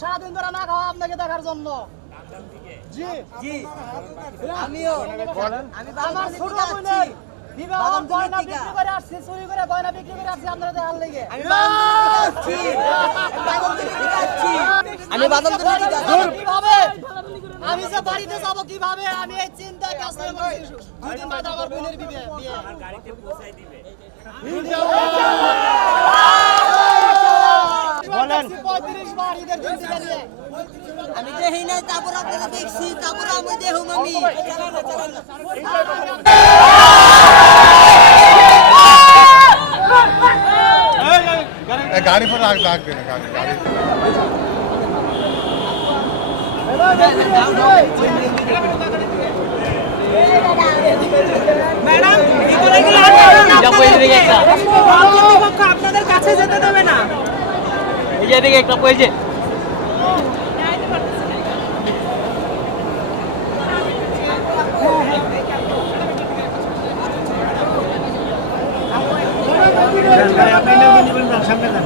সারাদিন ধরে না খাওয়া আপনাকে দেখার জন্য। জি। জি। আমিও। আমি আমার ছোট বোনের থেকে বিবাহ বাদাম গয়না বিক্রি করে আসছি চুরি করে গয়না বিক্রি করে আসছি আপনারা দেখার লেগে। আমি বাদাম থেকে আসছি আমি বাদাম থেকে আসছি কীভাবে আমি যে বাড়িতে যাব কীভাবে আমি এই চিন্তায় কাজ করে দুই দিন বাদে আমার বোনের বিয়ে বিয়ে। বলেন আমি দেখি নাই তারপর আপনাকে দেখছি তারপর আমি দেখুম আমি গাড়ি পর রাখ রাখবে না গাড়ি গাড়ি। আপনাদের কাছে যেতে দেবে না? একটা সামনে যান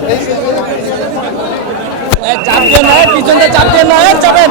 Thank you. চাপিয়ে নয় পিছনটা চাপিয়ে নয় চাপেন